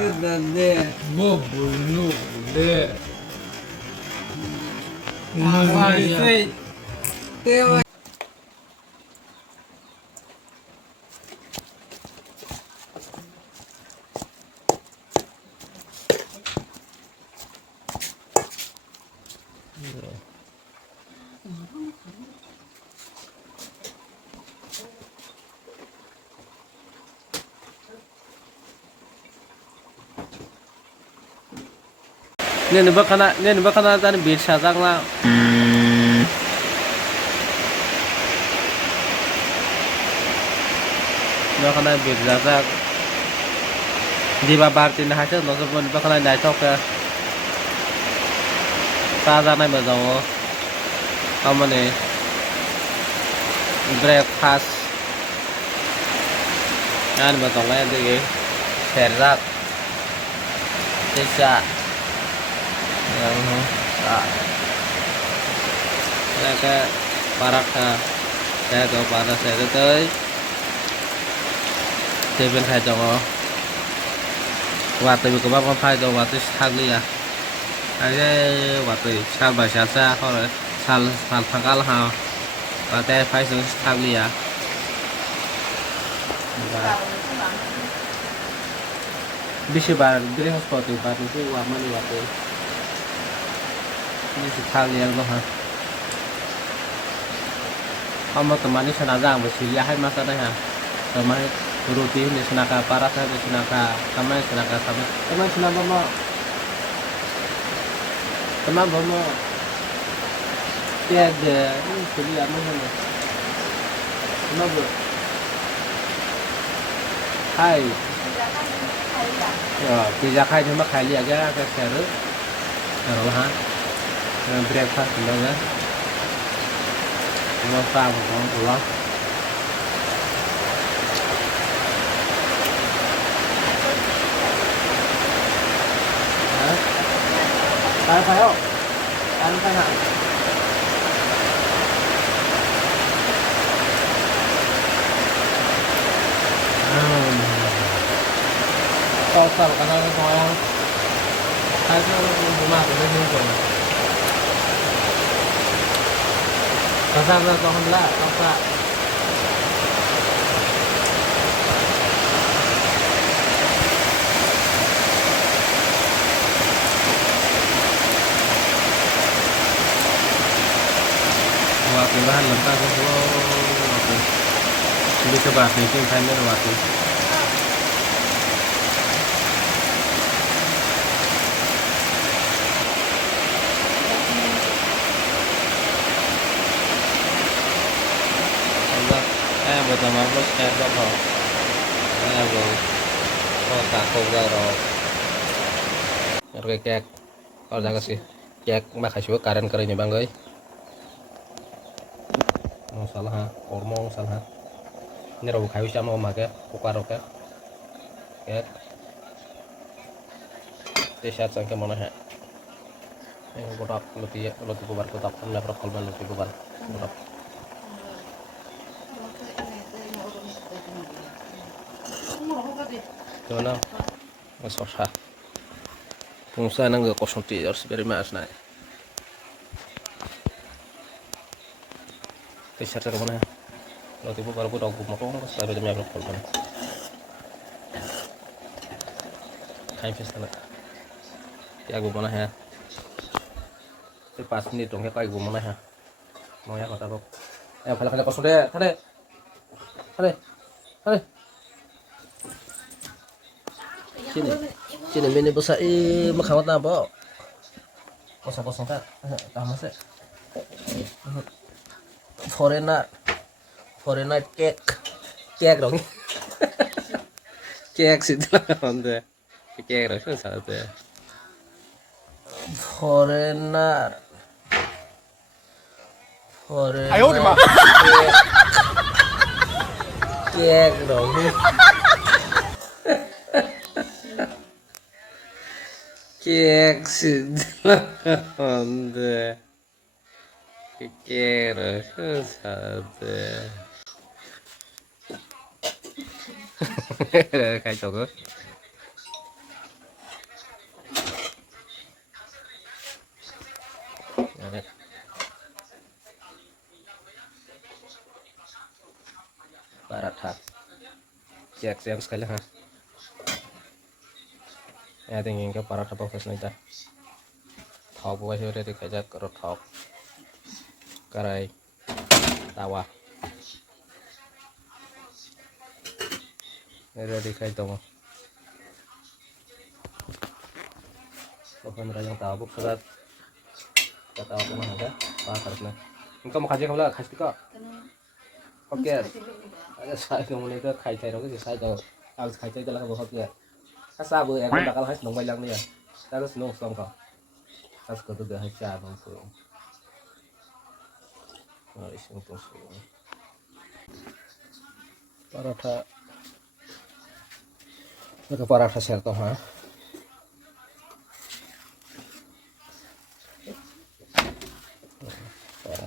그다음에 뭐 물누래 말이야 때와 Ini bakana tadi bisa lah. Bakana bisa tak. Di babar tin hasil no sebelum bakana naik tok ke. Taza naik bezawo. Kamu nih breakfast. Kan betul lah itu serak. Bisa. Đây cái parak saya ke parak saya tới thì bên khai cho và từ của bác con phai cho và tới thang đi à cái và từ sao bài sáng xa hoặc là sao phản thang cá hào và tay phai xuống thang đi à bisa bar beri hospital bar itu warna nih waktu ini sekali yang loh kamu temani senazang bersilia hai masa dah ya sama rutin di senaka paras di senaka sama senaka sama teman senaka mau teman mau tiada ini silia mana nih teman bu hai ya pizza khai thì mắc khai liệt cái xe rước rồi hả breakfast đâu đó nó pha một con của nó phải không ăn cái nào tao sao cái nó thôi không hai cái mà của nó rồi tao sao ra tao không lạ tao sao waktu bahan lengkap waktu ini coba bikin timer waktu pertama bos kayak apa? Bos, oh takut gak rồi kẹt, kalau jangan sih kẹt mà khai xuống karen keren bang ơi, mau salah ha, hormon salah, ini rabu khai sama oma ke, buka roke, kẹt, t-shirt sang ke mana ha, yang kotak loti bubar kotak, ambil berapa kalban loti bubar, kotak. Gimana? Masalah. Pengusaha nggak kosong tidur seberi mas naik. T-shirt ke mana? Lo tiba baru aku motong ke seberi demi aku kolban. Kain festa nak. Ya aku mana ya? Pas menit dong ya kayak gue mana ya? Mau ya kata Rob. Kalau kosong deh, kade. Sini mini besar makan apa? Kosong kan? Tahu masih? Foreigner cake dong. Cake sih lah onda. Cake dong susah tuh. Foreigner. Ayo di mana? Cake dong. Cek sudah onda kira satu kacau paratha cek sekali ha ya tingin ke paratha proses nita thok buat sore di kerja kerut thok karai tawa ready khai tong bukan rajang tawa buk surat kata apa mana ada paratha engkau mau kerja kamu lah kasih kok oke ada saya kamu itu khai khai itu saya tahu harus khai khai dalam buku dia kasih abu yang bakal harus nong bayang nih ya harus nong selong kau harus kau tuh dah cah nong selong harus nong selong paratha mereka paratha share tuh ha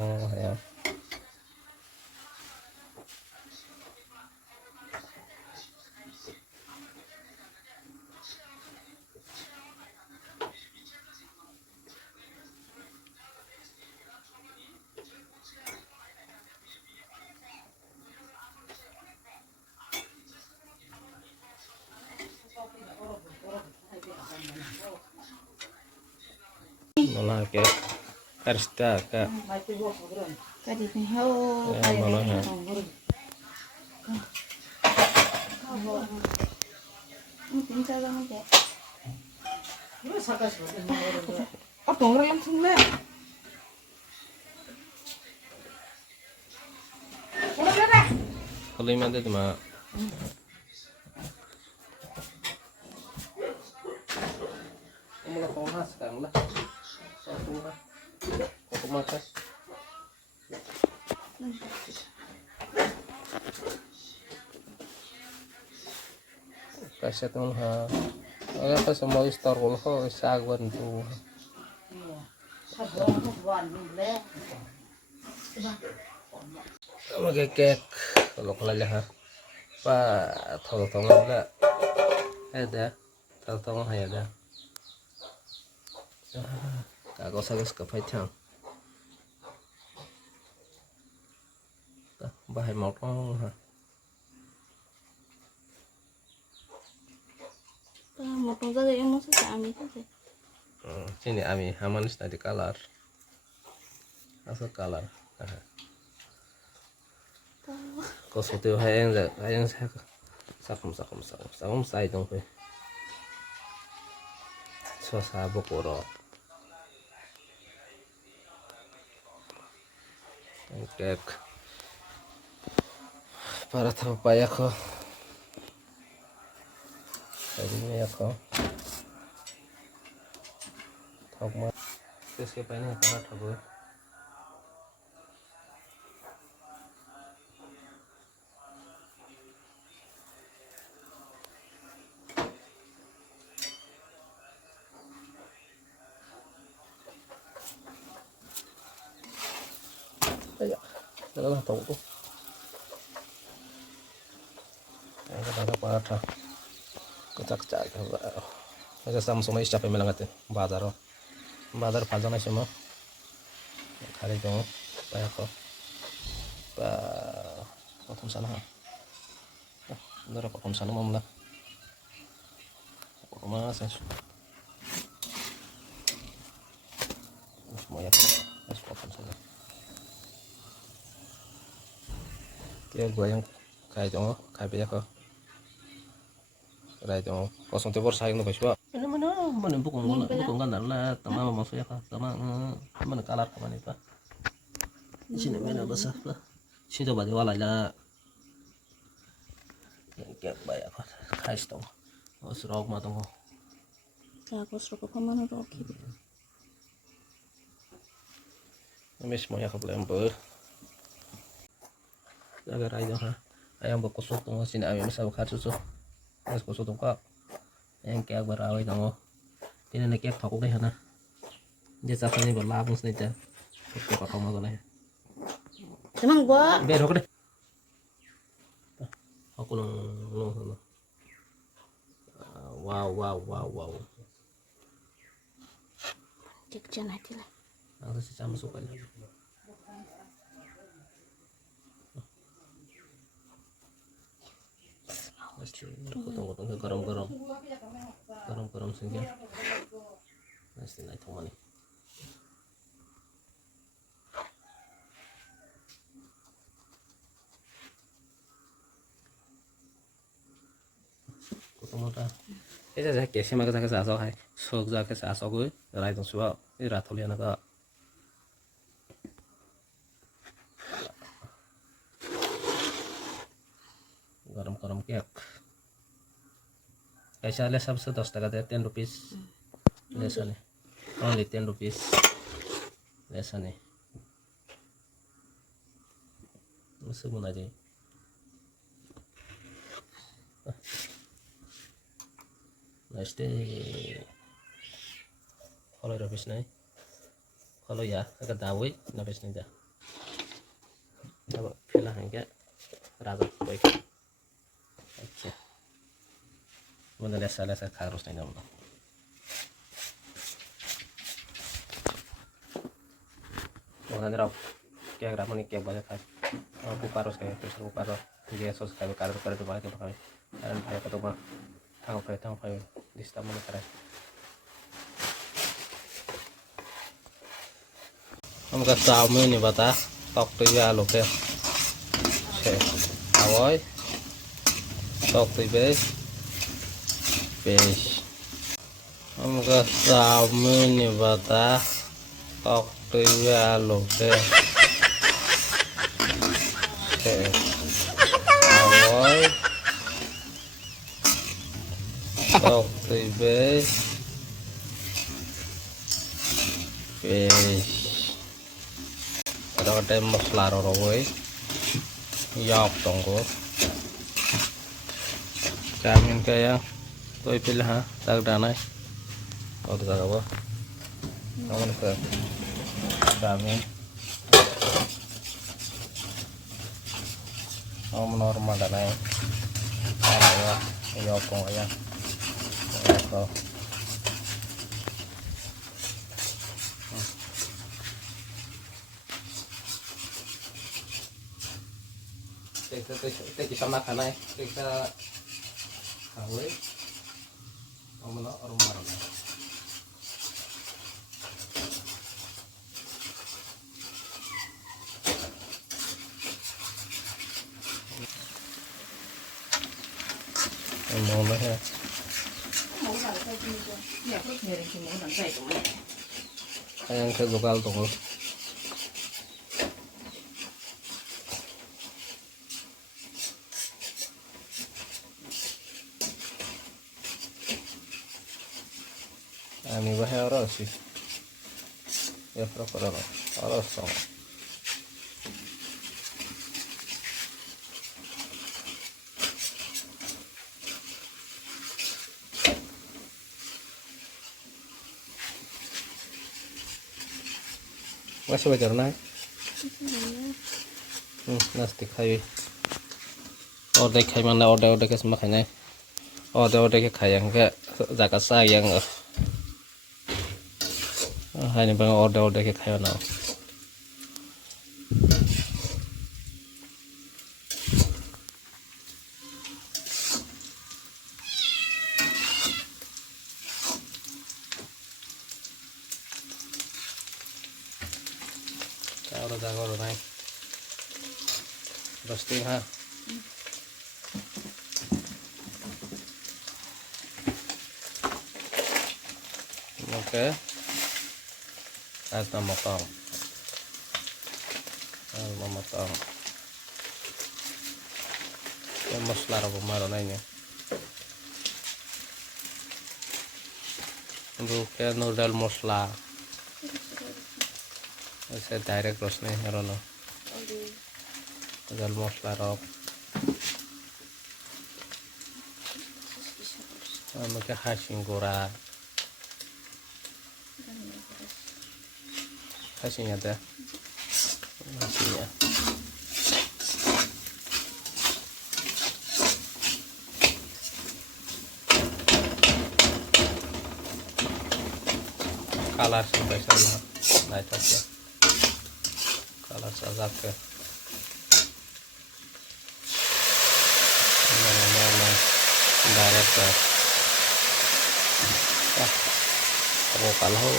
oh ya malah ke Arista ke Tadi nih, oh, ya malah ya mungkin saya mau cek. Oh, dongeng langsung lah. kalau iman itu cuma kamu lah kau sekarang lah satu lah kau makan kasih tuh ha apa semua istor kalau saguan tuh pakai kek kalau kalau ha pak tahu lah ada tahu ada kagak usah ke pahitang bahaya mau ha Motong saja yang masuk ke Ami saja. sini Ami Hamanus tadi kalar asal kalar kau sudah hayang sakum saya dong pe suasana bokoro kek para tahu payah kok ini ya kok thok mà cái bánh này có thọc với đây ạ đó là thọc của cái đó là thọc kocak cak aja Samsung ini capek melangat bazar fajar nih semua kali itu banyak kok potong sana bener potong sana mau lah rumah saya semua ya harus potong sana kayak gue yang kayak itu kayak banyak kok kayak itu kosong tebor sayang tuh guys mana bukan kan lah teman maksudnya kah teman mana kalah teman itu di sini mana besar lah sini coba diwala lah kayak banyak kah kais dong serok matang kok Aku suruh ke mana tuh gitu. ini semuanya ke pelempel agar aja ha ayam berkusut tunggu sini ayam bisa bakar susu harus kusut tunggu yang kayak berawai tunggu ini nak kayak thok deh na dia sampai berlabung saja oke kok kamu boleh Emang gua berok deh aku nung wow cek aja lah. langsung sisa masuk aja. Potong-potong garam-garam saja. Pasti naik teman nih. Potong mata. Ini saya kasih makan saya kasih asal hai. Sok saya kasih asal gue. Rai dong suka. Ini ratulian agak. Garam-garam kek. Kaisa les सबसे 10 টাকা दे 10 rupees लेसा ने only 10 rupees लेसा ने मुझसे बुना जाए next kalau rupees nih kalau ya agak dawe rupees nih dah coba pilih enggak rada baik oke mana lesa harus nih dong mana nih kayak berapa nih kayak banyak kan aku harus kayak terus aku harus dia sos kayak karet itu banyak tuh kami dan kayak ketemu tanggung kayak di sini mana keren हम का चाउमीन नहीं बता तक तो ये आलू के आवoi तक तो ये fish हमका चाउमीन नहीं बता तक तो ये आलू के आवoi tक तो ये fish ada tem masala roroi yop tonggo chowmein का या कोई पिल हाँ तक डाना है और तो क्या हुआ हमने कर चाउमीन हम नॉर्मल डाना है आया यop को आया तो kita bisa makan aja kita kawin omno rumah mau lah ya yang ke lokal tunggu ini bahaya orang sih ya berapa orang sama masih belajar naik nasi khai order khai mana order ke semua khai order ke khai yang ke zakat sayang hanya bang order ke khai mana udah jago udah naik roasting ha oke kita motong memotong masala rumah lainnya untuk noodle masala saya direct terus nih Rono noodle masala rok pakai hasing gora hasingnya ada hasingnya kalar sampai sana naik aja kalar saja ke mana director kamu kalau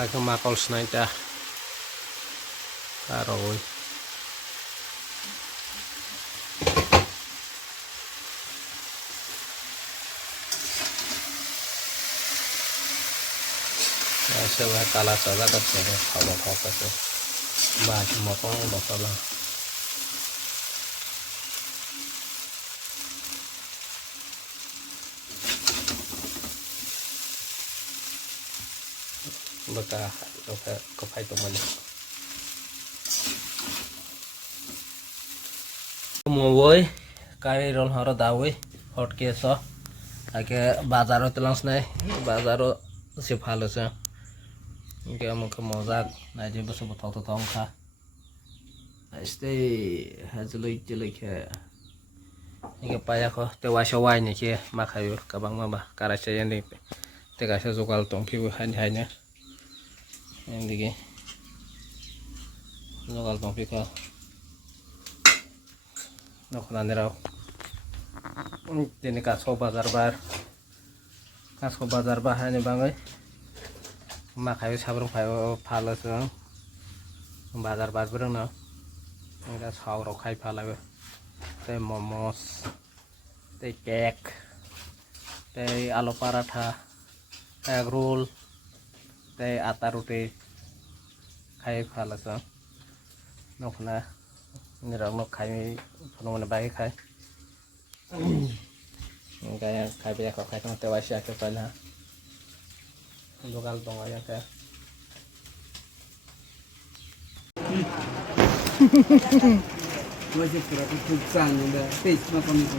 aku makol snack dah rồi sẽ phải cala cho ra đất sẽ học một học cái ba một con một con là baka có phải tụi mình mua với cái rol hara dawi hot case cái bazar telans này bazar sẽ phá lên cái một cái màu da này chỉ bớt một thau thau khá stay hazului jelek cái payah kok tewasawai nih kia makayu kabang mah karacaya nih tegasa zokal tongpi hanya yang digi zokal tongpi ka nok nanirau ini kasko bazar bar hanya bangai makayu sabrum kayu palas bazar bar bereng no ini sauro kai palas teh momos teh cake teh aloo paratha egg roll teh atta roti khai palas nokna nirang nok khai phone bai khai kayak khai be kok khai teh wasya ke pala lokal tong aya ke Wajib berarti tukang udah tes macam itu.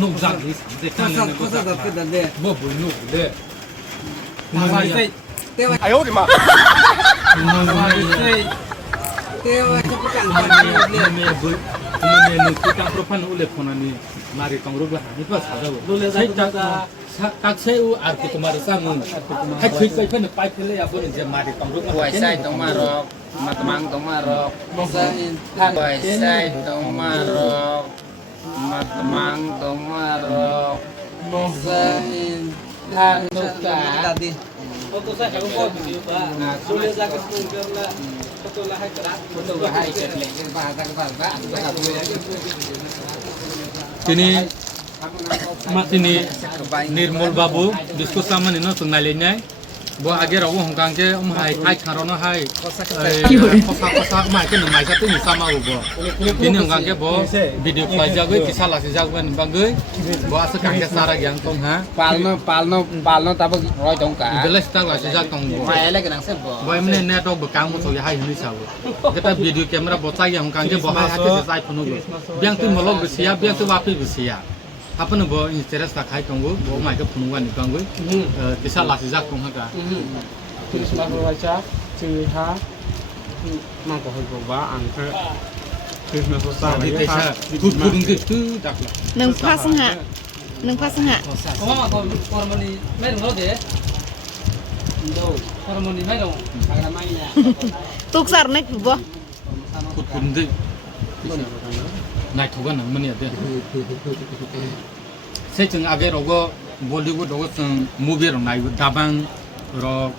Nuk zak ni, Kosa tapi dah deh. bo bo nuk de. Mama itu, tewa 哎呦我的妈 mama itu, tewa tukang Ini me bo, ini nuk kita propan ule phone ni mari tong rugla. Itu saja. Saya tak saya arti kemarin sama. Hai cuy cuy pun pai pele ya boleh je mari tong rugla. Buai sai tong marok, matemang tong marok, mosain. buai sai tong marok, matemang tong marok, Mosain. hanuka. Tadi. Untuk saya aku mau video pak. Nah, Boleh saya kesempatan lah. Betul lah hai kerat. betul bahai kerle. Bahasa kepala. Kini mak ini Nirmal Babu diskusi sama nino tunggalinya. Bo agar aku hongkang ke hai hai karono hai. Kosa mai ke mai satu ni sama ubo. Ini hongkang ke bo video call jago kisah lah si jago ni banggai. Bo asa kang ke sara yang tong ha. Palno tapi roi tong ka. Jelas tak lah si jago tong bo. Mai le kenang sebo. Bo emne net dog bekang mo so ya hai ni sawo. Kita video kamera bo tai yang hongkang ke bo hai ke sai punu go. Biang tu molog besia, biang tu wapi besia. Apa nih bo interest tak hai tong bo mai ke punuan ni banggai. Kisah lah si jago tong ha ka. Tulis baca cerita mangko hoba angke tulis masosa Di desa tudung gitu tak lah. 1,5 Oh, hormoni mai dong deh. Hormoni mai dong. tuksar nek bo Tudung deh. Naik tugan mana dia? Saya ceng agar rogo Bollywood rogo ceng movie rong naik dabang rog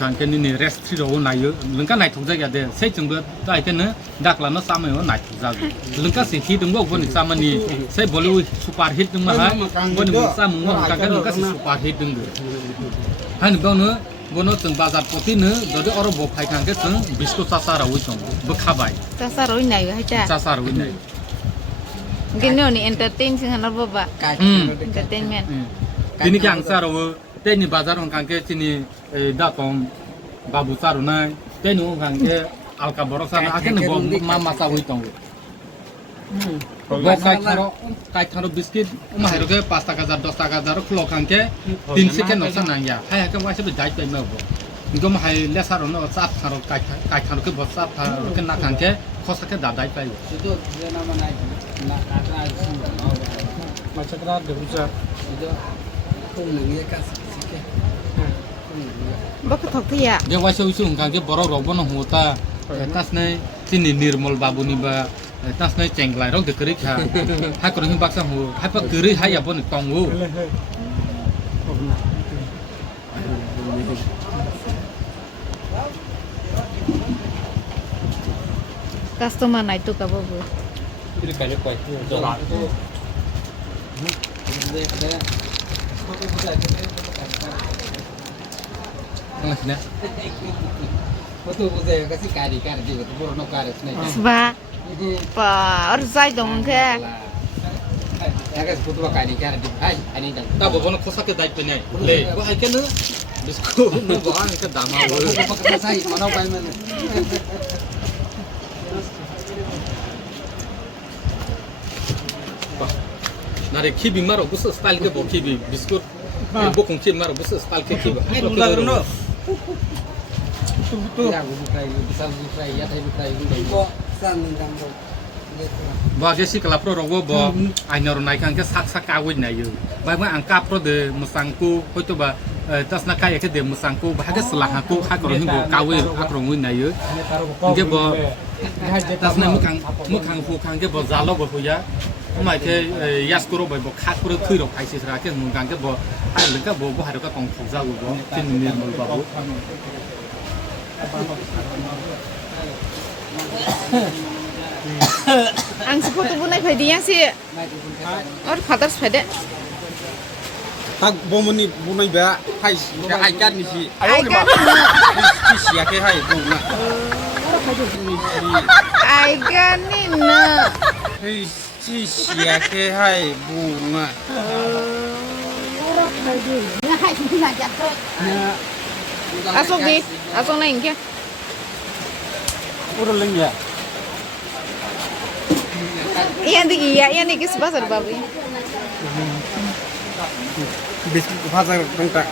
kan kan ini restri rogo naik lengkap naik tugas ya deh. Saya ceng ber tak kan dak lama sama yo naik tugas. Lengkap sih hit dong gua sama ni. Saya Bollywood super hit dong mah. Gua nih sama gua kan lengkap sih super hit dong. Han bono ceng bazar poti ne jadi orang bawa pai kan ke ceng biskut sasar rawi ceng berkabai sasar oi nai ha cha sasar rawi naik. mungkin ni entertain sing hanar baba entertainment Ini yang saru, teni bazar orang kangke sini datang babu saru nai, teni orang kangke alka borok sana, akhirnya bawa mama sawi tong. Bawa kai karo biskit, umah heroke 5 taka 10 taka 10 kilo kangke, 3 second noksan nangya, hai akan masih berdaya tu mau. Engko mahai lesar ono sap tharo kai tharo ke bot sap tharo ke na kangke khosa ke dadai pai. Itu dia nama naik. Nak ada semua. Macam kena ada bisa. Itu pun lagi kasih sikit. Bak thok thia. Dia wasa usu kangke borok robo no huta. Tas nai tini nirmal babu ni ba tas nai cenglai rok de keri kha. Ha kro hi baksa hu. Ha pa keri ha ya bon tongu. Customer nai tu ka babu. Ini kaya koi. Jola. Nang sini. Foto buat kasih kari itu baru nak kari sebenarnya. Sba. Pa or sai dong ke. Ya kasih foto kari di. Hai, ini dah. Ta bo bon khosa ke dai pe nai. Le ko hai ke na. Bisko no bo an ke dama wo. Pakai saya mana pakai mana? Nare khibi maro bus style ke bo khibi biskut. Bo kong khibi maro bus style ke khibi. Ai no no. Ya, bukai bisa bukai ya, tapi bukai ini. Kok sangat gampang. Ba ge si kala pro rogo bo ainor nai kang ke sak sak awin nai yu. Ba ma angka pro de musangku hoito ba tas na kai ke de musangku ba ha ke selah aku ha ko ri bo kawe akrong win nai yu. Ge bo tas na mukang hu kang ge bo zalo bo ya. Mai ke yas ko ro ba bo khat pro thui ro kai si sra ke mun kang ke bo ai leng ka bo bo ha ro ka kong thok za bo tin ni mol ba bo. Ang si foto bunai phai dia si. Or father phai de. Tak bomoni bunai ba hai ke ai kan ni si. Ai kan. Ki sia ke hai bu na. Ai kan ni na. Hei si sia ke hai bu na. Asok di. Asok na ingke. Uro leng ya. Iyan di kis basar babu. Biskuit भाषा दंता